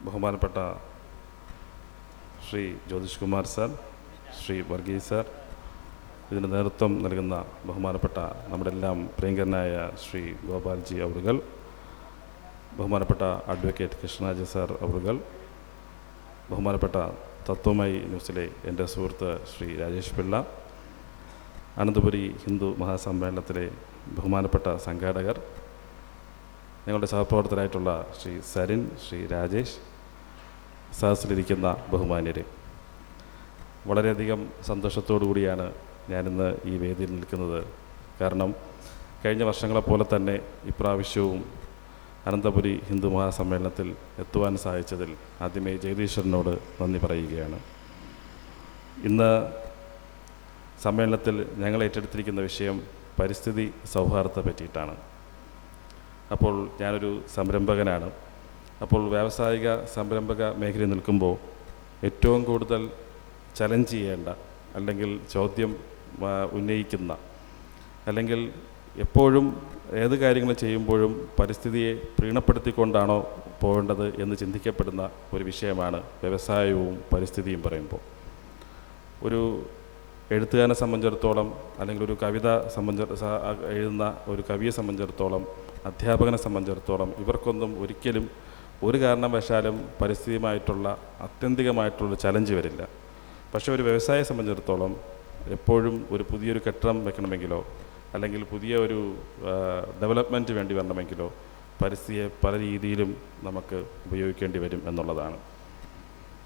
ബഹുമാനപ്പെട്ട Shri Jyothish Kumar sir Shri Varghese sir ഇതിന് നേതൃത്വം നൽകുന്ന ബഹുമാനപ്പെട്ട നമ്മുടെ എല്ലാം പ്രിയങ്കരനായ ശ്രീ ഗോപാൽജി അവറുകൾ ബഹുമാനപ്പെട്ട അഡ്വക്കേറ്റ് കൃഷ്ണരാജ സാർ അവറുകൾ ബഹുമാനപ്പെട്ട തത്വമായി ന്യൂസിലെ എന്റെ സുഹൃത്ത് ശ്രീ രാജേഷ് പിള്ള അനന്തപുരി ഹിന്ദു മഹാസമ്മേളനത്തിലെ ബഹുമാനപ്പെട്ട സംഘാടകർ ഞങ്ങളുടെ സഹപ്രവർത്തകരായിട്ടുള്ള ശ്രീ സരിൻ ശ്രീ രാജേഷ് സഹസിലിരിക്കുന്ന ബഹുമാന്യരെ വളരെയധികം സന്തോഷത്തോടു കൂടിയാണ് ഞാനിന്ന് ഈ വേദിയിൽ നിൽക്കുന്നത്. കാരണം കഴിഞ്ഞ വർഷങ്ങളെപ്പോലെ തന്നെ ഇപ്രാവശ്യവും അനന്തപുരി ഹിന്ദു മഹാസമ്മേളനത്തിൽ എത്തുവാൻ സാധിച്ചതിൽ ആദ്യമേ ജഗദീശ്വരനോട് നന്ദി പറയുകയാണ്. ഇന്ന് സമ്മേളനത്തിൽ ഞങ്ങൾ ഏറ്റെടുത്തിരിക്കുന്ന വിഷയം പരിസ്ഥിതി സൗഹാർദ്ദത്തെ പറ്റിയിട്ടാണ്. അപ്പോൾ ഞാനൊരു സംരംഭകനാണ്. അപ്പോൾ വ്യാവസായിക സംരംഭക മേഖലയിൽ നിൽക്കുമ്പോൾ ഏറ്റവും കൂടുതൽ ചലഞ്ച് ചെയ്യേണ്ട അല്ലെങ്കിൽ ചോദ്യം ഉന്നയിക്കുന്ന അല്ലെങ്കിൽ എപ്പോഴും ഏത് കാര്യങ്ങൾ ചെയ്യുമ്പോഴും പരിസ്ഥിതിയെ പ്രീണപ്പെടുത്തിക്കൊണ്ടാണോ പോകേണ്ടത് എന്ന് ചിന്തിക്കപ്പെടുന്ന ഒരു വിഷയമാണ് വ്യവസായവും പരിസ്ഥിതിയും പറയുമ്പോൾ. ഒരു എഴുത്തുകാരനെ സംബന്ധിച്ചിടത്തോളം അല്ലെങ്കിൽ ഒരു കവിത സംബന്ധ എഴുതുന്ന ഒരു കവിയെ സംബന്ധിച്ചിടത്തോളം അധ്യാപകനെ സംബന്ധിച്ചിടത്തോളം ഇവർക്കൊന്നും ഒരിക്കലും ഒരു കാരണവശാലും പരിസ്ഥിതിയുമായിട്ടുള്ള ആത്യന്തികമായിട്ടുള്ള ചലഞ്ച് വരില്ല. പക്ഷേ ഒരു വ്യവസായയെ സംബന്ധിച്ചിടത്തോളം എപ്പോഴും ഒരു പുതിയൊരു കെട്ടിടം വെക്കണമെങ്കിലോ അല്ലെങ്കിൽ പുതിയ ഒരു ഡെവലപ്മെന്റ് വേണ്ടി വരണമെങ്കിലോ പരിസ്ഥിതിയെ പല രീതിയിലും നമുക്ക് ഉപയോഗിക്കേണ്ടി വരും എന്നുള്ളതാണ്.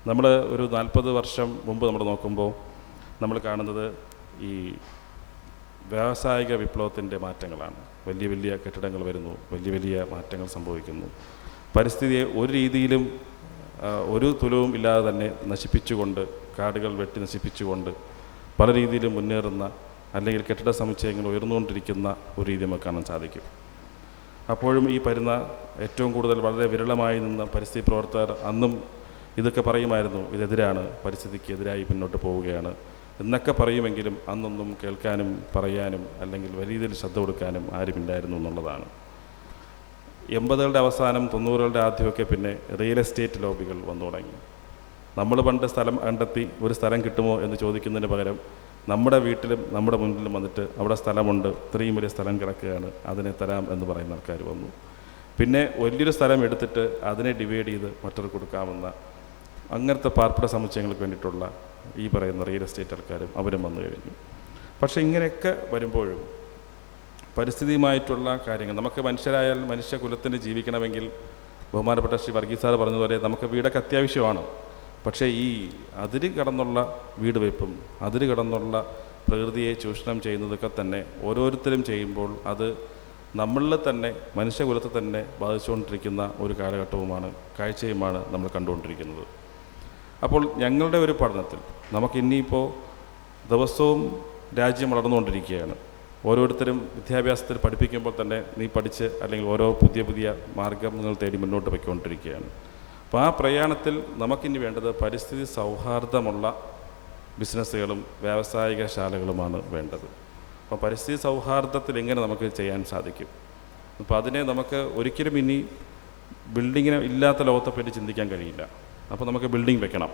നമ്മൾ ഒരു നാൽപ്പത് വർഷം മുമ്പ് നമ്മൾ നോക്കുമ്പോൾ നമ്മൾ കാണുന്നത് ഈ വ്യാവസായിക വിപ്ലവത്തിന്റെ മാറ്റങ്ങളാണ്. വലിയ വലിയ കെട്ടിടങ്ങൾ വരുന്നു വലിയ വലിയ മാറ്റങ്ങൾ സംഭവിക്കുന്നു. പരിസ്ഥിതിയെ ഒരു രീതിയിലും ഒരു തുലവും ഇല്ലാതെ തന്നെ നശിപ്പിച്ചുകൊണ്ട് കാടുകൾ വെട്ടി നശിപ്പിച്ചുകൊണ്ട് പല രീതിയിലും മുന്നേറുന്ന അല്ലെങ്കിൽ കെട്ടിട സമുച്ചയങ്ങൾ ഉയർന്നുകൊണ്ടിരിക്കുന്ന ഒരു രീതി നമുക്ക് കാണാൻ സാധിക്കും. അപ്പോഴും ഈ പരുന്ന ഏറ്റവും കൂടുതൽ വളരെ വിരളമായി നിന്ന പരിസ്ഥിതി പ്രവർത്തകർ അന്നും ഇതൊക്കെ പറയുമായിരുന്നു ഇതെതിരാണ് പരിസ്ഥിതിക്ക് എതിരായി മുന്നോട്ട് പോവുകയാണ് എന്നൊക്കെ പറയുമെങ്കിലും അന്നൊന്നും കേൾക്കാനും പറയാനും അല്ലെങ്കിൽ വലിയ രീതിയിൽ ശ്രദ്ധ കൊടുക്കാനും ആരുമില്ലായിരുന്നു എന്നുള്ളതാണ്. എൺപതുകളുടെ അവസാനം തൊണ്ണൂറുകളുടെ ആദ്യമൊക്കെ പിന്നെ റിയൽ എസ്റ്റേറ്റ് ലോബികൾ വന്നു തുടങ്ങി. നമ്മൾ പണ്ട് സ്ഥലം കണ്ടെത്തി ഒരു സ്ഥലം കിട്ടുമോ എന്ന് ചോദിക്കുന്നതിന് പകരം നമ്മുടെ വീട്ടിലും നമ്മുടെ മുന്നിലും വന്നിട്ട് അവിടെ സ്ഥലമുണ്ട് ഇത്രയും വലിയ സ്ഥലം കിടക്കുകയാണ് അതിനെ തരാം എന്ന് പറയുന്ന ആൾക്കാർ വന്നു. പിന്നെ വലിയൊരു സ്ഥലം എടുത്തിട്ട് അതിനെ ഡിവൈഡ് ചെയ്ത് മറ്റൊരു കൊടുക്കാമെന്ന അങ്ങനത്തെ പാർപ്പിട സമുച്ചയങ്ങൾക്ക് വേണ്ടിയിട്ടുള്ള ഈ പറയുന്ന റിയൽ എസ്റ്റേറ്റ് ആൾക്കാരും അവരും വന്നു കഴിഞ്ഞു. പക്ഷേ ഇങ്ങനെയൊക്കെ വരുമ്പോഴും പരിസ്ഥിതിയുമായിട്ടുള്ള കാര്യങ്ങൾ. നമുക്ക് മനുഷ്യരായാൽ മനുഷ്യകുലത്തിന് ജീവിക്കണമെങ്കിൽ ബഹുമാനപ്പെട്ട ശ്രീ വർഗീസ് സാർ പറഞ്ഞതുപോലെ നമുക്ക് വീടൊക്കെ അത്യാവശ്യമാണ്. പക്ഷേ ഈ അതിര് കടന്നുള്ള വീട് വെപ്പും അതിര് കടന്നുള്ള പ്രകൃതിയെ ചൂഷണം ചെയ്യുന്നതൊക്കെ തന്നെ ഓരോരുത്തരും ചെയ്യുമ്പോൾ അത് നമ്മളിൽ തന്നെ മനുഷ്യകുലത്തെ തന്നെ ബാധിച്ചുകൊണ്ടിരിക്കുന്ന ഒരു കാലഘട്ടവുമാണ് കാഴ്ചയുമാണ് നമ്മൾ കണ്ടുകൊണ്ടിരിക്കുന്നത്. അപ്പോൾ ഞങ്ങളുടെ ഒരു പഠനത്തിൽ നമുക്ക് ഇനിയിപ്പോൾ ദിവസവും രാജ്യം വളർന്നുകൊണ്ടിരിക്കുകയാണ്. ഓരോരുത്തരും വിദ്യാഭ്യാസത്തിൽ പഠിപ്പിക്കുമ്പോൾ തന്നെ നീ പഠിച്ച് അല്ലെങ്കിൽ ഓരോ പുതിയ പുതിയ മാർഗങ്ങൾ തേടി മുന്നോട്ട് പോയിക്കൊണ്ടിരിക്കുകയാണ്. അപ്പോൾ ആ പ്രയാണത്തിൽ നമുക്കിനി വേണ്ടത് പരിസ്ഥിതി സൗഹാർദ്ദമുള്ള ബിസിനസ്സുകളും വ്യാവസായിക ശാലകളുമാണ് വേണ്ടത്. അപ്പോൾ പരിസ്ഥിതി സൗഹാർദ്ദത്തിൽ എങ്ങനെ നമുക്ക് ചെയ്യാൻ സാധിക്കും? അപ്പോൾ അതിനെ നമുക്ക് ഒരിക്കലും ഇനി ബിൽഡിങ്ങിന് ഇല്ലാത്ത ലോകത്തെപ്പറ്റി ചിന്തിക്കാൻ കഴിയില്ല. അപ്പോൾ നമുക്ക് ബിൽഡിംഗ് വെക്കണം.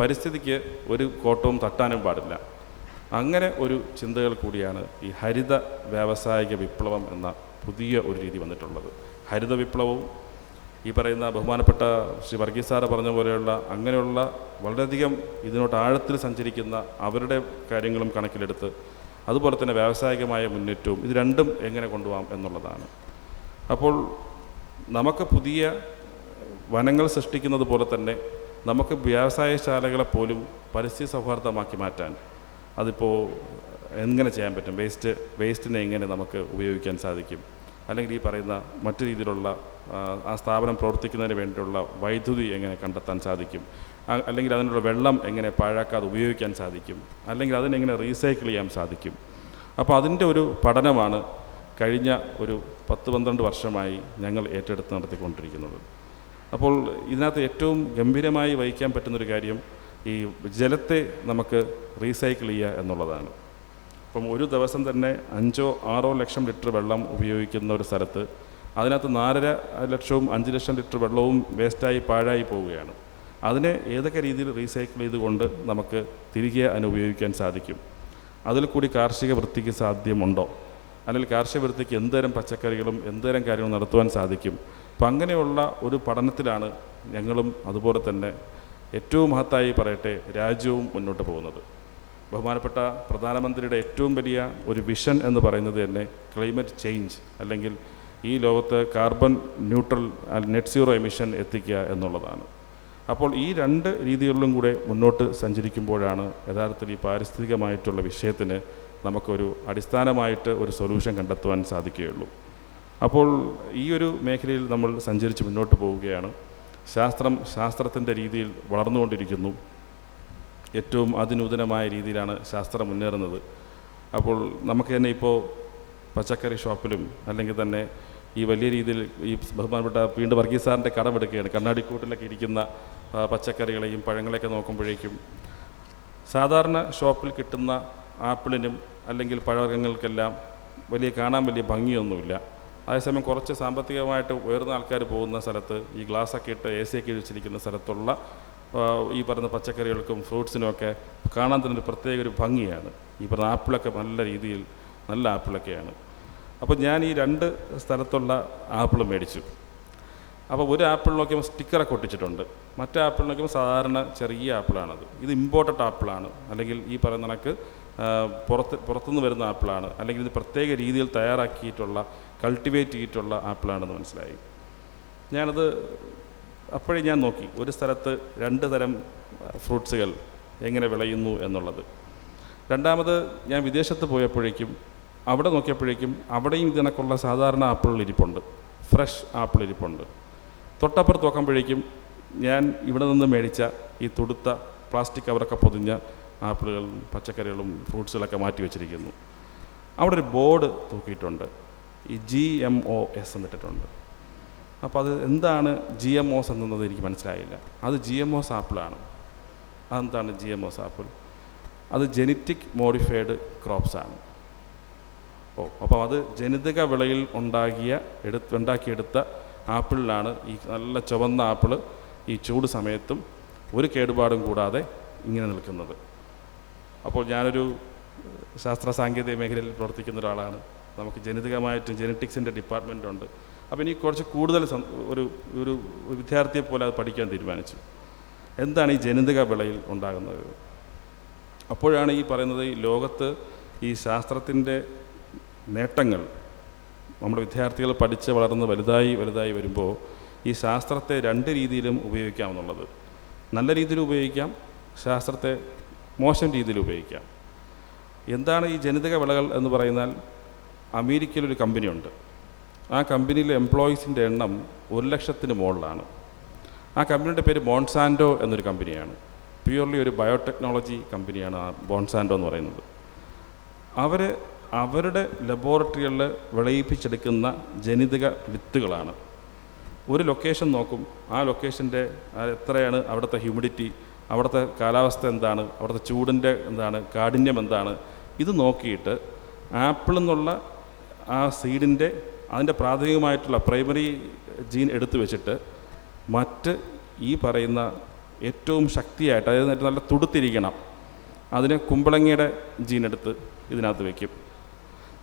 പരിസ്ഥിതിക്ക് ഒരു കോട്ടവും തട്ടാനും പാടില്ല. അങ്ങനെ ഒരു ചിന്തകൾ കൂടിയാണ് ഈ ഹരിത വ്യാവസായിക വിപ്ലവം എന്ന പുതിയ ഒരു രീതി വന്നിട്ടുള്ളത്. ഹരിത വിപ്ലവവും ഈ പറയുന്ന ബഹുമാനപ്പെട്ട ശ്രീ വർഗീസ് സാറ് പറഞ്ഞ പോലെയുള്ള അങ്ങനെയുള്ള വളരെയധികം ഇതിനോട്ട് ആഴത്തിൽ സഞ്ചരിക്കുന്ന അവരുടെ കാര്യങ്ങളും കണക്കിലെടുത്ത് അതുപോലെ തന്നെ വ്യാവസായികമായ മുന്നേറ്റവും ഇത് രണ്ടും എങ്ങനെ കൊണ്ടുപോകാം എന്നുള്ളതാണ്. അപ്പോൾ നമുക്ക് പുതിയ വനങ്ങൾ സൃഷ്ടിക്കുന്നത് പോലെ തന്നെ നമുക്ക് വ്യവസായശാലകളെ പോലും പരിസ്ഥിതി സൗഹാർദ്ദമാക്കി മാറ്റാൻ അതിപ്പോൾ എങ്ങനെ ചെയ്യാൻ പറ്റും? വേസ്റ്റ് വേസ്റ്റിനെ എങ്ങനെ നമുക്ക് ഉപയോഗിക്കാൻ സാധിക്കും? അല്ലെങ്കിൽ ഈ പറയുന്ന മറ്റു രീതിയിലുള്ള ആ, സ്ഥാപനം പ്രവർത്തിക്കുന്നതിന് വേണ്ടിയുള്ള വൈദ്യുതി എങ്ങനെ കണ്ടെത്താൻ സാധിക്കും? അല്ലെങ്കിൽ അതിനുള്ള വെള്ളം എങ്ങനെ പാഴാക്കാതെ ഉപയോഗിക്കാൻ സാധിക്കും? അല്ലെങ്കിൽ അതിനെങ്ങനെ റീസൈക്കിൾ ചെയ്യാൻ സാധിക്കും? അപ്പോൾ അതിന്റെ ഒരു പഠനമാണ് കഴിഞ്ഞ ഒരു പത്ത് പന്ത്രണ്ട് വർഷമായി ഞങ്ങൾ ഏറ്റെടുത്ത് നടത്തിക്കൊണ്ടിരിക്കുന്നത്. അപ്പോൾ ഇതിനകത്ത് ഏറ്റവും ഗംഭീരമായി വഹിക്കാൻ പറ്റുന്നൊരു കാര്യം ഈ ജലത്തെ നമുക്ക് റീസൈക്കിൾ ചെയ്യുക എന്നുള്ളതാണ്. അപ്പം ഒരു ദിവസം തന്നെ അഞ്ചോ ആറോ ലക്ഷം ലിറ്റർ വെള്ളം ഉപയോഗിക്കുന്ന ഒരു സ്ഥലത്ത് അതിനകത്ത് നാലര ലക്ഷവും അഞ്ച് ലക്ഷം ലിറ്റർ വെള്ളവും വേസ്റ്റായി പാഴായി പോവുകയാണ്. അതിനെ ഏതൊക്കെ രീതിയിൽ റീസൈക്കിൾ ചെയ്തുകൊണ്ട് നമുക്ക് തിരികെ അതിനെ ഉപയോഗിക്കാൻ സാധിക്കും? അതിൽ കൂടി കാർഷിക വൃത്തിക്ക് സാധ്യമുണ്ടോ? അല്ലെങ്കിൽ കാർഷിക വൃത്തിക്ക് എന്തുതരം പച്ചക്കറികളും എന്തുതരം കാര്യങ്ങളും നടത്തുവാൻ സാധിക്കും? അപ്പം അങ്ങനെയുള്ള ഒരു പഠനത്തിലാണ് ഞങ്ങളും അതുപോലെ തന്നെ ഏറ്റവും മഹത്തായി പറയട്ടെ രാജ്യവും മുന്നോട്ട് പോകുന്നത്. ബഹുമാനപ്പെട്ട പ്രധാനമന്ത്രിയുടെ ഏറ്റവും വലിയ ഒരു വിഷൻ എന്ന് പറയുന്നത് തന്നെ ക്ലൈമറ്റ് ചേഞ്ച് അല്ലെങ്കിൽ ഈ ലോകത്ത് carbon neutral net zero emission എത്തിക്കുക എന്നുള്ളതാണ്. അപ്പോൾ ഈ രണ്ട് രീതികളിലും കൂടെ മുന്നോട്ട് സഞ്ചരിക്കുമ്പോഴാണ് യഥാർത്ഥത്തിൽ ഈ പാരിസ്ഥിതികമായിട്ടുള്ള വിഷയത്തിന് നമുക്കൊരു അടിസ്ഥാനമായിട്ട് ഒരു സൊല്യൂഷൻ കണ്ടെത്തുവാൻ സാധിക്കുകയുള്ളൂ. അപ്പോൾ ഈ ഒരു മേഖലയിൽ നമ്മൾ സഞ്ചരിച്ച് മുന്നോട്ട് പോവുകയാണ്. ശാസ്ത്രം ശാസ്ത്രത്തിന്റെ രീതിയിൽ വളർന്നുകൊണ്ടിരിക്കുന്നു. ഏറ്റവും അതിനൂതനമായ രീതിയിലാണ് ശാസ്ത്രം മുന്നേറുന്നത്. അപ്പോൾ നമുക്ക് തന്നെ ഇപ്പോൾ പച്ചക്കറി ഷോപ്പിലും അല്ലെങ്കിൽ തന്നെ ഈ വലിയ രീതിയിൽ ഈ ബഹുമാനപ്പെട്ട വീണ്ടും വർഗീസ് സാറിന്റെ കടമെടുക്കുകയാണ്. കണ്ണാടിക്കൂട്ടിലൊക്കെ ഇരിക്കുന്ന പച്ചക്കറികളെയും പഴങ്ങളെയൊക്കെ നോക്കുമ്പോഴേക്കും സാധാരണ ഷോപ്പിൽ കിട്ടുന്ന ആപ്പിളിനും അല്ലെങ്കിൽ പഴവർഗങ്ങൾക്കെല്ലാം വലിയ കാണാൻ വലിയ ഭംഗിയൊന്നുമില്ല. അതേസമയം കുറച്ച് സാമ്പത്തികമായിട്ട് ഉയർന്ന ആൾക്കാർ പോകുന്ന സ്ഥലത്ത് ഈ ഗ്ലാസ്സൊക്കെ ഇട്ട് എ സി ഒക്കെ വെച്ചിരിക്കുന്ന സ്ഥലത്തുള്ള ഈ പറയുന്ന പച്ചക്കറികൾക്കും ഫ്രൂട്ട്സിനും ഒക്കെ കാണാൻ തന്നെ ഒരു പ്രത്യേക ഒരു ഭംഗിയാണ്. ഈ പറഞ്ഞ ആപ്പിളൊക്കെ നല്ല രീതിയിൽ നല്ല ആപ്പിളൊക്കെയാണ്. അപ്പോൾ ഞാൻ ഈ രണ്ട് സ്ഥലത്തുള്ള ആപ്പിൾ മേടിച്ചു. അപ്പോൾ ഒരു ആപ്പിൾ നോക്കിയപ്പോൾ സ്റ്റിക്കറൊക്കെ ഒട്ടിച്ചിട്ടുണ്ട്. മറ്റേ ആപ്പിൾ നോക്കിയപ്പോൾ സാധാരണ ചെറിയ ആപ്പിളാണത്. ഇത് ഇമ്പോർട്ടഡ് ആപ്പിളാണ്. അല്ലെങ്കിൽ ഈ പറയുന്ന കണക്ക് പുറത്ത് പുറത്തുനിന്ന് വരുന്ന ആപ്പിളാണ്. അല്ലെങ്കിൽ ഇത് പ്രത്യേക രീതിയിൽ തയ്യാറാക്കിയിട്ടുള്ള കൾട്ടിവേറ്റ് ചെയ്തിട്ടുള്ള ആപ്പിളാണെന്ന് മനസ്സിലായി. ഞാനത് അപ്പോഴേ ഞാൻ നോക്കി. ഒരു സ്ഥലത്ത് രണ്ട് തരം ഫ്രൂട്ട്സുകൾ എങ്ങനെ വിളയുന്നു എന്നുള്ളത്. രണ്ടാമത് ഞാൻ വിദേശത്ത് പോയപ്പോഴേക്കും അവിടെ നോക്കിയപ്പോഴേക്കും അവിടെയും ഇതിനൊക്കെയുള്ള സാധാരണ ആപ്പിളുകൾ ഇരിപ്പുണ്ട്. ഫ്രഷ് ആപ്പിൾ ഇരിപ്പുണ്ട്. തൊട്ടപ്പുറത്ത് നോക്കുമ്പോഴേക്കും ഞാൻ ഇവിടെ നിന്ന് മേടിച്ച ഈ തുടുത്ത പ്ലാസ്റ്റിക് കവറൊക്കെ പൊതിഞ്ഞ ആപ്പിളുകളും പച്ചക്കറികളും ഫ്രൂട്ട്സുകളൊക്കെ മാറ്റി വെച്ചിരിക്കുന്നു. അവിടെ ഒരു ബോർഡ് തൂക്കിയിട്ടുണ്ട്. ഈ ജി എം ഒ എസ് എന്നിട്ടിട്ടുണ്ട് അപ്പോൾ അത് എന്താണ് ജി എം ഒസ് എന്നത് എനിക്ക് മനസ്സിലായില്ല. അത് ജി എം ഒസ് ആപ്പിളാണ്. അതെന്താണ് ജി എം ഒസ് ആപ്പിൾ? അത് ജെനറ്റിക് മോഡിഫൈഡ് ക്രോപ്സ് ആണ്. ഓ അപ്പോൾ അത് ജനിതക വിളയിൽ ഉണ്ടാക്കിയ എടുത്ത് ഉണ്ടാക്കിയെടുത്ത ആപ്പിളിലാണ് ഈ നല്ല ചുവന്ന ആപ്പിൾ ഈ ചൂട് സമയത്തും ഒരു കേടുപാടും കൂടാതെ ഇങ്ങനെ നിൽക്കുന്നത്. അപ്പോൾ ഞാനൊരു ശാസ്ത്ര സാങ്കേതിക മേഖലയിൽ പ്രവർത്തിക്കുന്ന ഒരാളാണ്. നമുക്ക് ജനിതകമായിട്ടും ജെനറ്റിക്സിന്റെ ഡിപ്പാർട്ട്മെന്റ് ഉണ്ട് അപ്പോൾ എനിക്ക് കുറച്ച് കൂടുതൽ ഒരു ഒരു വിദ്യാർത്ഥിയെ പോലെ അത് പഠിക്കാൻ തീരുമാനിച്ചു. എന്താണ് ഈ ജനിതക വിളയിൽ ഉണ്ടാകുന്നത്? അപ്പോഴാണ് ഈ പറയുന്നത് ഈ ലോകത്ത് ഈ ശാസ്ത്രത്തിന്റെ നേട്ടങ്ങൾ നമ്മുടെ വിദ്യാർത്ഥികൾ പഠിച്ച് വളർന്ന് വലുതായി വലുതായി വരുമ്പോൾ ഈ ശാസ്ത്രത്തെ രണ്ട് രീതിയിലും ഉപയോഗിക്കാമെന്നുള്ളത്. നല്ല രീതിയിൽ ഉപയോഗിക്കാം ശാസ്ത്രത്തെ മോശം രീതിയിൽ ഉപയോഗിക്കാം. എന്താണ് ഈ ജനിതക വിളകൾ എന്ന് പറയുന്നാൽ അമേരിക്കയിലൊരു കമ്പനിയുണ്ട്. ആ കമ്പനിയിലെ എംപ്ലോയീസിന്റെ എണ്ണം ഒരു ലക്ഷത്തിന് മുകളിലാണ്. ആ കമ്പനിയുടെ പേര് ബോൺസാൻഡോ എന്നൊരു കമ്പനിയാണ്. പ്യൂർലി ഒരു ബയോടെക്നോളജി കമ്പനിയാണ് ആ ബോൺസാൻഡോ എന്ന് പറയുന്നത്. അവർ അവരുടെ ലബോറട്ടറികളിൽ വിളയിപ്പിച്ചെടുക്കുന്ന ജനിതക വിത്തുകളാണ്. ഒരു ലൊക്കേഷൻ നോക്കും. ആ ലൊക്കേഷന്റെ എത്രയാണ് അവിടുത്തെ ഹ്യൂമിഡിറ്റി അവിടുത്തെ കാലാവസ്ഥ എന്താണ് അവിടുത്തെ ചൂടിന്റെ എന്താണ് കാഠിന്യം എന്താണ്? ഇത് നോക്കിയിട്ട് ആപ്പിൾ എന്നുള്ള ആ സീഡിന്റെ അതിന്റെ പ്രാഥമികമായിട്ടുള്ള പ്രൈമറി ജീൻ എടുത്തു വെച്ചിട്ട് മറ്റ് ഈ പറയുന്ന ഏറ്റവും ശക്തിയായിട്ട് അതായത് നല്ല തുടുത്തിരിക്കണം അതിന് കുമ്പളങ്ങയുടെ ജീൻ എടുത്ത് ഇതിനകത്ത് വയ്ക്കും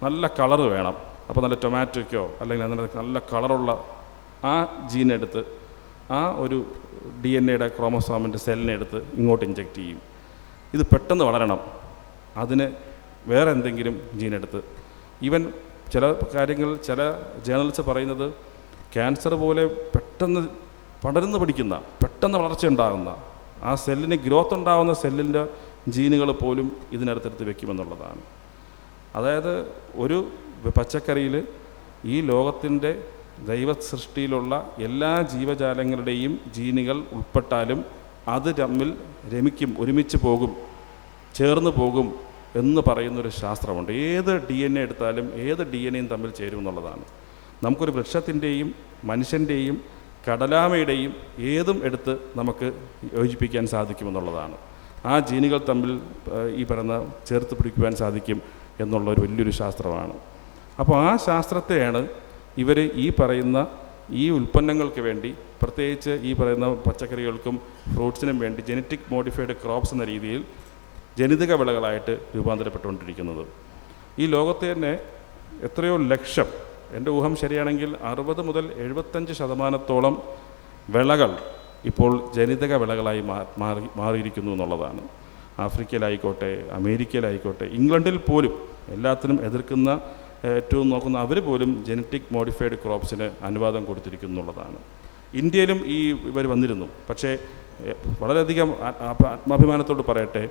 നല്ല കളർ വേണം. അപ്പോൾ നല്ല ടൊമാറ്റോയ്ക്കോ അല്ലെങ്കിൽ അതിനകത്ത് നല്ല കളറുള്ള ആ ജീൻ എടുത്ത് ആ ഒരു ഡി എൻ എയുടെ ക്രോമസോമിന്റെ സെല്ലിനെ എടുത്ത് ഇങ്ങോട്ട് ഇഞ്ചെക്റ്റ് ചെയ്യും. ഇത് പെട്ടെന്ന് വളരണം. അതിന് വേറെ എന്തെങ്കിലും ജീൻ എടുത്ത്. ഈവൻ ചില കാര്യങ്ങൾ ചില ജേർണൽസ് പറയുന്നത് ക്യാൻസർ പോലെ പെട്ടെന്ന് പടരുന്ന് പിടിക്കുന്ന പെട്ടെന്ന് വളർച്ച ഉണ്ടാകുന്ന ആ സെല്ലിന് ഗ്രോത്ത് ഉണ്ടാകുന്ന സെല്ലിന്റെ ജീനുകൾ പോലും ഇതിനടുത്തെടുത്ത് വെക്കുമെന്നുള്ളതാണ്. അതായത് ഒരു പച്ചക്കറിയിൽ ഈ ലോകത്തിന്റെ ദൈവ സൃഷ്ടിയിലുള്ള എല്ലാ ജീവജാലങ്ങളുടെയും ജീനുകൾ ഉൾപ്പെട്ടാലും അത് തമ്മിൽ രമിക്കും ഒരുമിച്ച് പോകും ചേർന്ന് പോകും എന്ന് പറയുന്നൊരു ശാസ്ത്രമുണ്ട്. ഏത് ഡി എൻ എ എടുത്താലും ഏത് ഡി എൻ എയും തമ്മിൽ ചേരുമെന്നുള്ളതാണ് നമുക്കൊരു വൃക്ഷത്തിന്റെയും മനുഷ്യന്റെയും കടലാമയുടെയും ഏതും എടുത്ത് നമുക്ക് യോജിപ്പിക്കാൻ സാധിക്കുമെന്നുള്ളതാണ് ആ ജീനുകൾ തമ്മിൽ ഈ പറയുന്ന ചേർത്ത് പിടിക്കുവാൻ സാധിക്കും എന്നുള്ള ഒരു വലിയൊരു ശാസ്ത്രമാണ്. അപ്പോൾ ആ ശാസ്ത്രത്തെയാണ് ഇവർ ഈ പറയുന്ന ഈ ഉൽപ്പന്നങ്ങൾക്ക് വേണ്ടി പ്രത്യേകിച്ച് ഈ പറയുന്ന പച്ചക്കറികൾക്കും ഫ്രൂട്ട്സിനും വേണ്ടി ജനറ്റിക് മോഡിഫൈഡ് ക്രോപ്സ് എന്ന രീതിയിൽ ജനിതക വിളകളായിട്ട് രൂപാന്തരപ്പെട്ടുകൊണ്ടിരിക്കുന്നത്. ഈ ലോകത്തെ തന്നെ എത്രയോ ലക്ഷം എന്റെ ഊഹം ശരിയാണെങ്കിൽ അറുപത് മുതൽ എഴുപത്തഞ്ച് ശതമാനത്തോളം വിളകൾ ഇപ്പോൾ ജനിതക വിളകളായി മാറി മാറിയിരിക്കുന്നു എന്നുള്ളതാണ്. ആഫ്രിക്കയിലായിക്കോട്ടെ അമേരിക്കയിലായിക്കോട്ടെ ഇംഗ്ലണ്ടിൽ പോലും എല്ലാത്തിനും എതിർക്കുന്ന ഏറ്റവും നോക്കുന്ന അവർ പോലും ജനറ്റിക് മോഡിഫൈഡ് ക്രോപ്സിന് അനുവാദം കൊടുത്തിരിക്കുന്നു എന്നുള്ളതാണ്. ഇന്ത്യയിലും ഈ ഇവർ വന്നിരുന്നു. പക്ഷേ വളരെയധികം ആത്മാഭിമാനത്തോട് പറയട്ടെ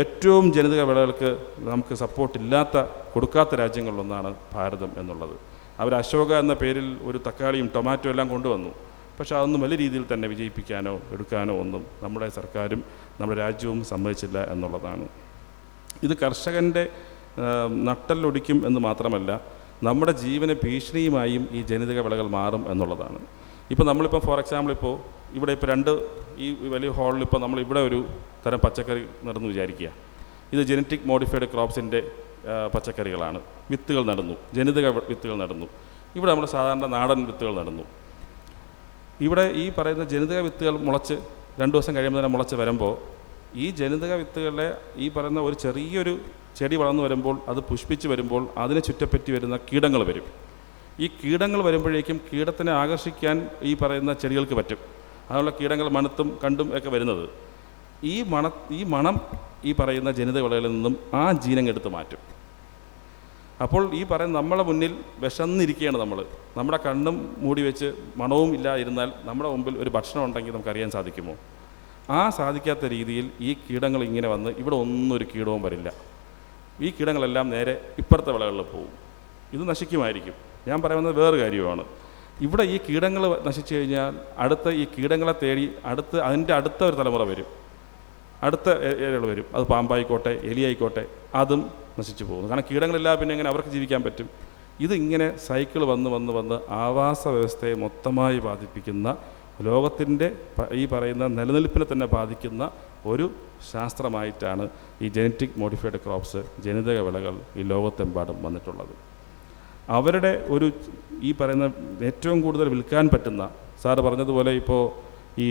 ഏറ്റവും ജനിതക വിളകൾക്ക് നമുക്ക് സപ്പോർട്ടില്ലാത്ത കൊടുക്കാത്ത രാജ്യങ്ങളിലൊന്നാണ് ഭാരതം എന്നുള്ളത്. അവർ അശോക എന്ന പേരിൽ ഒരു തക്കാളിയും ടൊമാറ്റോ എല്ലാം കൊണ്ടുവന്നു. പക്ഷേ അതൊന്നും വലിയ രീതിയിൽ തന്നെ വിജയിപ്പിക്കാനോ എടുക്കാനോ ഒന്നും നമ്മുടെ സർക്കാരും നമ്മുടെ രാജ്യവും സമ്മതിച്ചില്ല എന്നുള്ളതാണ്. ഇത് കർഷകന്റെ നട്ടലൊടിക്കും എന്ന് മാത്രമല്ല നമ്മുടെ ജീവന ഭീഷണിയുമായും ഈ ജനിതക വിളകൾ മാറും എന്നുള്ളതാണ്. ഇപ്പോൾ നമ്മളിപ്പോൾ ഫോർ എക്സാമ്പിൾ ഇപ്പോൾ ഇവിടെ ഇപ്പോൾ രണ്ട് ഈ വലിയ ഹാളിൽ ഇപ്പോൾ നമ്മൾ ഇവിടെ ഒരു തരം പച്ചക്കറി നടന്നു വിചാരിക്കുക. ഇത് ജനറ്റിക് മോഡിഫൈഡ് ക്രോപ്സിന്റെ പച്ചക്കറികളാണ്. വിത്തുകൾ നടന്നു. ജനിതക വിത്തുകൾ നടന്നു. ഇവിടെ നമ്മൾ സാധാരണ നാടൻ വിത്തുകൾ നടന്നു. ഇവിടെ ഈ പറയുന്ന ജനിതക വിത്തുകൾ മുളച്ച് രണ്ട് ദിവസം കഴിയുമ്പോൾ തന്നെ മുളച്ച് വരുമ്പോൾ ഈ ജനിതക വിത്തുകളെ ഈ പറയുന്ന ഒരു ചെറിയൊരു ചെടി വളർന്നു വരുമ്പോൾ അത് പുഷ്പിച്ച് വരുമ്പോൾ അതിനെ ചുറ്റപ്പറ്റി വരുന്ന കീടങ്ങൾ വരും. ഈ കീടങ്ങൾ വരുമ്പോഴേക്കും കീടത്തിനെ ആകർഷിക്കാൻ ഈ പറയുന്ന ചെടികൾക്ക് പറ്റും. അതുള്ള കീടങ്ങൾ മണത്തും കണ്ടും ഒക്കെ വരുന്നത്. ഈ മണ ഈ മണം ഈ പറയുന്ന ജനിത വിളകളിൽ നിന്നും ആ ജീനങ്ങെടുത്ത് മാറ്റും. അപ്പോൾ ഈ പറയുന്ന നമ്മളെ മുന്നിൽ വിശന്നിരിക്കുകയാണ് നമ്മൾ നമ്മുടെ കണ്ണും മൂടി വെച്ച് മണവും ഇല്ലായിരുന്നാൽ നമ്മുടെ മുമ്പിൽ ഒരു ഭക്ഷണം ഉണ്ടെങ്കിൽ നമുക്കറിയാൻ സാധിക്കുമോ? ആ സാധിക്കാത്ത രീതിയിൽ ഈ കീടങ്ങൾ ഇങ്ങനെ വന്ന് ഇവിടെ ഒന്നും ഒരു കീടവും വരില്ല. ഈ കീടങ്ങളെല്ലാം നേരെ ഇപ്പുറത്തെ വിളകളിൽ പോകും. ഇത് നശിക്കുമായിരിക്കും. ഞാൻ പറയുന്നത് വേറെ കാര്യമാണ് ഇവിടെ ഈ കീടങ്ങൾ നശിച്ചു കഴിഞ്ഞാൽ അടുത്ത ഈ കീടങ്ങളെ തേടി അടുത്ത് അതിന്റെ അടുത്ത ഒരു തലമുറ വരും. അടുത്ത ഏരിയകൾ വരും. അത് പാമ്പായിക്കോട്ടെ എലിയായിക്കോട്ടെ അതും നശിച്ചു പോകുന്നു. കാരണം കീടങ്ങളില്ലാതെ പിന്നെ എങ്ങനെ അവർക്ക് ജീവിക്കാൻ പറ്റും? ഇതിങ്ങനെ സൈക്കിൾ വന്ന് വന്ന് വന്ന് ആവാസ വ്യവസ്ഥയെ മൊത്തമായി ബാധിപ്പിക്കുന്ന ലോകത്തിന്റെ ഈ പറയുന്ന നിലനിൽപ്പിനെ തന്നെ ബാധിക്കുന്ന ഒരു ശാസ്ത്രമായിട്ടാണ് ഈ ജനറ്റിക് മോഡിഫൈഡ് ക്രോപ്സ് ജനിതക വിളകൾ ഈ ലോകത്തെമ്പാടും വന്നിട്ടുള്ളത്. അവരുടെ ഒരു ഈ പറയുന്ന ഏറ്റവും കൂടുതൽ വിൽക്കാൻ പറ്റുന്ന സാറ് പറഞ്ഞതുപോലെ ഇപ്പോൾ ഈ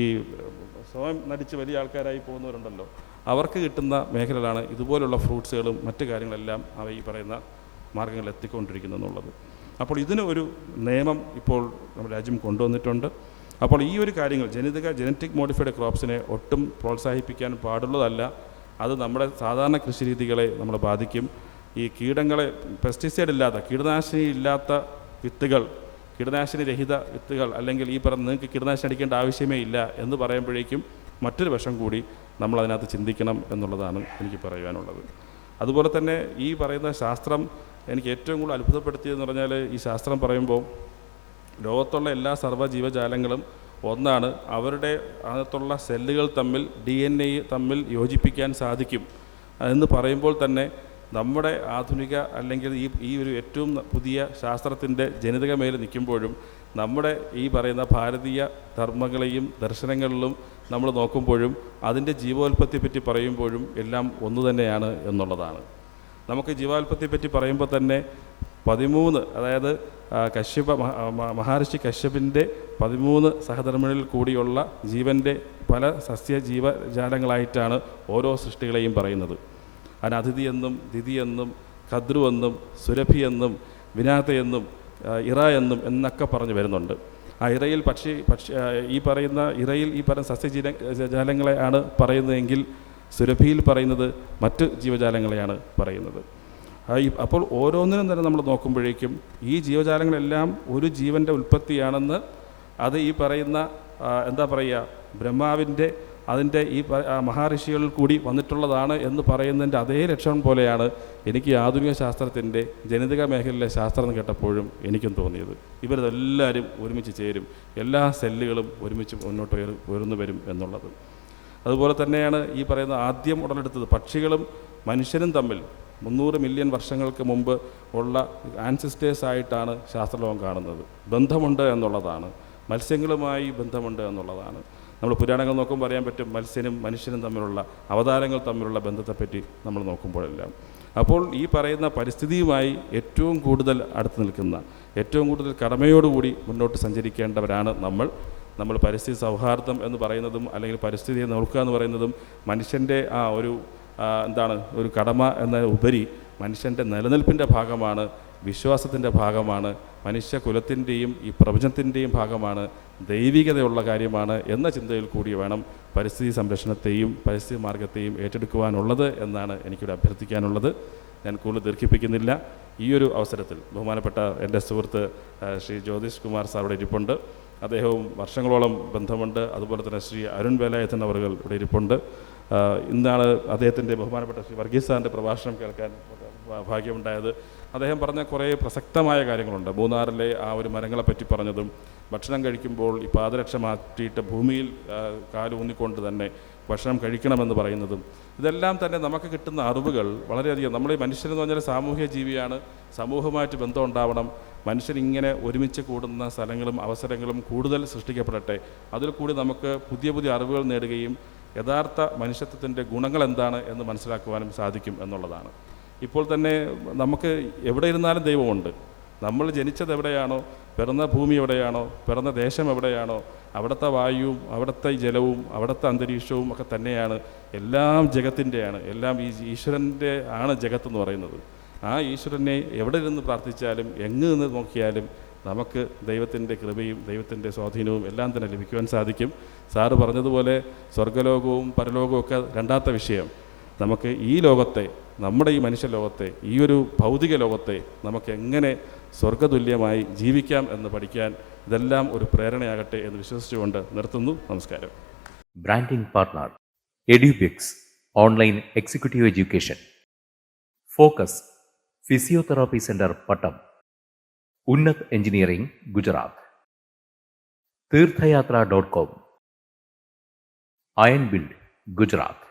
സ്വയം നടിച്ച് വലിയ ആൾക്കാരായി പോകുന്നവരുണ്ടല്ലോ അവർക്ക് കിട്ടുന്ന മേഖലകളാണ് ഇതുപോലുള്ള ഫ്രൂട്ട്സുകളും മറ്റു കാര്യങ്ങളെല്ലാം അവ ഈ പറയുന്ന മാർഗങ്ങളിൽ എത്തിക്കൊണ്ടിരിക്കുന്നു എന്നുള്ളത്. അപ്പോൾ ഇതിന് ഒരു നിയമം ഇപ്പോൾ നമ്മുടെ രാജ്യം കൊണ്ടുവന്നിട്ടുണ്ട്. അപ്പോൾ ഈ ഒരു കാര്യങ്ങൾ ജനിതക ജനറ്റിക് മോഡിഫൈഡ് ക്രോപ്സിനെ ഒട്ടും പ്രോത്സാഹിപ്പിക്കാൻ പാടുള്ളതല്ല. അത് നമ്മുടെ സാധാരണ കൃഷി രീതികളെ നമ്മളെ ബാധിക്കും. ഈ കീടങ്ങളെ പെസ്റ്റിസൈഡ് ഇല്ലാത്ത കീടനാശിനി ഇല്ലാത്ത വിത്തുകൾ കീടനാശിനി രഹിത വിത്തുകൾ അല്ലെങ്കിൽ ഈ പറഞ്ഞ നിങ്ങൾക്ക് കീടനാശിനി അടിക്കേണ്ട ആവശ്യമേ ഇല്ല എന്ന് പറയുമ്പോഴേക്കും മറ്റൊരു വശം കൂടി നമ്മൾ അതിനകത്ത് ചിന്തിക്കണം എന്നുള്ളതാണ് എനിക്ക് പറയുവാനുള്ളത് അതുപോലെ തന്നെ ഈ പറയുന്ന ശാസ്ത്രം എനിക്ക് ഏറ്റവും കൂടുതൽ അത്ഭുതപ്പെടുത്തിയതെന്ന് പറഞ്ഞാൽ ഈ ശാസ്ത്രം പറയുമ്പോൾ ലോകത്തുള്ള എല്ലാ സർവജീവജാലങ്ങളും ഒന്നാണ് അവരുടെ അകത്തുള്ള സെല്ലുകൾ തമ്മിൽ ഡി എൻ എ തമ്മിൽ യോജിപ്പിക്കാൻ സാധിക്കും. എന്ന് പറയുമ്പോൾ തന്നെ നമ്മുടെ ആധുനിക അല്ലെങ്കിൽ ഈ ഈ ഒരു ഏറ്റവും പുതിയ ശാസ്ത്രത്തിന്റെ ജനിതക മേൽ നിൽക്കുമ്പോഴും നമ്മുടെ ഈ പറയുന്ന ഭാരതീയ ധർമ്മങ്ങളെയും ദർശനങ്ങളിലും നമ്മൾ നോക്കുമ്പോഴും അതിന്റെ ജീവോൽപത്തിയെ പറ്റി പറയുമ്പോഴും എല്ലാം ഒന്നു തന്നെയാണ് എന്നുള്ളതാണ്. നമുക്ക് ജീവാൽപ്പത്തെ പറ്റി പറയുമ്പോൾ തന്നെ പതിമൂന്ന് അതായത് കശ്യപ മഹ- മഹർഷി കശ്യപിന്റെ പതിമൂന്ന് സഹധർമ്മിണിൽ കൂടിയുള്ള ജീവന്റെ പല സസ്യജീവജാലങ്ങളായിട്ടാണ് ഓരോ സൃഷ്ടികളെയും പറയുന്നത്. അതിന് അതിഥി എന്നും ദിതി എന്നും ഖദ്രു എന്നും സുരഭി എന്നും വിനാഥ എന്നും ഇറ എന്നും എന്നൊക്കെ പറഞ്ഞു വരുന്നുണ്ട്. ആ ഇറയിൽ പക്ഷി പക്ഷി ഈ പറയുന്ന ഇറയിൽ ഈ പറയുന്ന സസ്യജീല ജാലങ്ങളെ ആണ് പറയുന്നതെങ്കിൽ സുരഭിയിൽ പറയുന്നത് മറ്റ് ജീവജാലങ്ങളെയാണ് പറയുന്നത്. അപ്പോൾ ഓരോന്നിനും തന്നെ നമ്മൾ നോക്കുമ്പോഴേക്കും ഈ ജീവജാലങ്ങളെല്ലാം ഒരു ജീവന്റെ ഉൽപ്പത്തിയാണെന്ന് അത് ഈ പറയുന്ന എന്താ പറയുക ബ്രഹ്മാവിന്റെ അതിന്റെ ഈ മഹാഋഷികളിൽ കൂടി വന്നിട്ടുള്ളതാണ് എന്ന് പറയുന്നതിന്റെ അതേ ലക്ഷണം പോലെയാണ് എനിക്ക് ആധുനിക ശാസ്ത്രത്തിന്റെ ജനിതക മേഖലയിലെ ശാസ്ത്രം എന്ന് കേട്ടപ്പോഴും എനിക്കും തോന്നിയത്. ഇവരിതെല്ലാവരും ഒരുമിച്ച് ചേരും. എല്ലാ സെല്ലുകളും ഒരുമിച്ച് മുന്നോട്ട് ഉയർന്നു വരും എന്നുള്ളത്. അതുപോലെ തന്നെയാണ് ഈ പറയുന്ന ആദ്യം ഉടലെടുത്തത് പക്ഷികളും മനുഷ്യനും തമ്മിൽ മുന്നൂറ് മില്യൺ വർഷങ്ങൾക്ക് മുമ്പ് ഉള്ള ആൻസിസ്റ്റേഴ്സ് ആയിട്ടാണ് ശാസ്ത്രലോകം കാണുന്നത്. ബന്ധമുണ്ട് എന്നുള്ളതാണ്. മത്സ്യങ്ങളുമായി ബന്ധമുണ്ട് എന്നുള്ളതാണ്. നമ്മൾ പുരാണങ്ങൾ നോക്കുമ്പോൾ അറിയാൻ പറ്റും മത്സ്യനും മനുഷ്യനും തമ്മിലുള്ള അവതാരങ്ങൾ തമ്മിലുള്ള ബന്ധത്തെപ്പറ്റി നമ്മൾ നോക്കുമ്പോഴെല്ലാം. അപ്പോൾ ഈ പറയുന്ന പരിസ്ഥിതിയുമായി ഏറ്റവും കൂടുതൽ അടുത്ത് നിൽക്കുന്ന ഏറ്റവും കൂടുതൽ കടമയോടുകൂടി മുന്നോട്ട് സഞ്ചരിക്കേണ്ടവരാണ് നമ്മൾ. നമ്മൾ പരിസ്ഥിതി സൗഹാർദ്ദം എന്ന് പറയുന്നതും അല്ലെങ്കിൽ പരിസ്ഥിതിയെ നോക്കുക എന്ന് പറയുന്നതും മനുഷ്യന്റെ ആ ഒരു എന്താണ് ഒരു കടമ എന്ന ഉപരി മനുഷ്യന്റെ നിലനിൽപ്പിന്റെ ഭാഗമാണ് വിശ്വാസത്തിന്റെ ഭാഗമാണ് മനുഷ്യകുലത്തിന്റെയും ഈ പ്രപഞ്ചത്തിന്റെയും ഭാഗമാണ് ദൈവികതയുള്ള കാര്യമാണ് എന്ന ചിന്തയിൽ കൂടി വേണം പരിസ്ഥിതി സംരക്ഷണത്തെയും പരിസ്ഥിതി മാർഗത്തെയും ഏറ്റെടുക്കുവാനുള്ളത് എന്നാണ് എനിക്കിവിടെ അഭ്യർത്ഥിക്കാനുള്ളത്. ഞാൻ കൂടുതൽ ദീർഘിപ്പിക്കുന്നില്ല. ഈ ഒരു അവസരത്തിൽ ബഹുമാനപ്പെട്ട എന്റെ സുഹൃത്ത് ശ്രീ ജ്യോതിഷ് കുമാർ സാർ ഇരിപ്പുണ്ട്. അദ്ദേഹവും വർഷങ്ങളോളം ബന്ധമുണ്ട്. അതുപോലെ തന്നെ ശ്രീ അരുൺ വേലായത്തൻ അവർ ഇവിടെ ഇരിപ്പുണ്ട്. ഇന്നാണ് അദ്ദേഹത്തിന്റെ ബഹുമാനപ്പെട്ട ശ്രീ വർഗീസ് സാറിന്റെ പ്രഭാഷണം കേൾക്കാൻ ഭാഗ്യമുണ്ടായത്. അദ്ദേഹം പറഞ്ഞ കുറേ പ്രസക്തമായ കാര്യങ്ങളുണ്ട്. മൂന്നാറിലെ ആ ഒരു മരങ്ങളെ പറ്റി പറഞ്ഞതും ഭക്ഷണം കഴിക്കുമ്പോൾ ഈ പാദരക്ഷ മാറ്റിയിട്ട് ഭൂമിയിൽ കാലൂന്നിക്കൊണ്ട് തന്നെ ഭക്ഷണം കഴിക്കണമെന്ന് പറയുന്നതും ഇതെല്ലാം തന്നെ നമുക്ക് കിട്ടുന്ന അറിവുകൾ വളരെയധികം. നമ്മൾ ഈ മനുഷ്യനെന്ന് പറഞ്ഞാൽ സാമൂഹ്യ ജീവിയാണ്. സമൂഹമായിട്ട് ബന്ധം ഉണ്ടാവണം മനുഷ്യൻ ഇങ്ങനെ ഒരുമിച്ച് കൂടുന്ന സ്ഥലങ്ങളും അവസരങ്ങളും കൂടുതൽ സൃഷ്ടിക്കപ്പെടട്ടെ. അതിൽ കൂടി നമുക്ക് പുതിയ പുതിയ അറിവുകൾ നേടുകയും യഥാർത്ഥ മനുഷ്യത്വത്തിന്റെ ഗുണങ്ങൾ എന്താണ് എന്ന് മനസ്സിലാക്കുവാനും സാധിക്കും എന്നുള്ളതാണ്. ഇപ്പോൾ തന്നെ നമുക്ക് എവിടെ ഇരുന്നാലും ദൈവമുണ്ട്. നമ്മൾ ജനിച്ചത് എവിടെയാണോ? പിറന്ന ഭൂമി എവിടെയാണോ? പിറന്ന ദേശം എവിടെയാണോ? അവിടുത്തെ വായുവും അവിടുത്തെ ജലവും അവിടുത്തെ അന്തരീക്ഷവും ഒക്കെ തന്നെയാണ്. എല്ലാം ജഗത്തിന്റെയാണ്. എല്ലാം ഈ ഈശ്വരന്റെ ആണ് ജഗത്ത് എന്ന് പറയുന്നത്. ആ ഈശ്വരനെ എവിടെ ഇരുന്ന് പ്രാർത്ഥിച്ചാലും എങ്ങ് നിന്ന് നോക്കിയാലും നമുക്ക് ദൈവത്തിന്റെ കൃപയും ദൈവത്തിന്റെ സ്വാധീനവും എല്ലാം തന്നെ ലഭിക്കുവാൻ സാധിക്കും. സാറ് പറഞ്ഞതുപോലെ സ്വർഗലോകവും പരലോകവും ഒക്കെ രണ്ടാമത്തെ വിഷയം. നമുക്ക് ഈ ലോകത്തെ നമ്മുടെ ഈ മനുഷ്യ ലോകത്തെ ഈ ഒരു ഭൗതിക ലോകത്തെ നമുക്ക് എങ്ങനെ സ്വർഗതുല്യമായി ജീവിക്കാം എന്ന് പഠിക്കാൻ ഇതെല്ലാം ഒരു പ്രേരണയാകട്ടെ എന്ന് വിശ്വസിച്ചുകൊണ്ട് നിർത്തുന്നു. നമസ്കാരം. Branding partner Edubix online executive education focus physiotherapy centre Pattom Unnat engineering Gujarat Theerthayatra dot com iron build Gujarat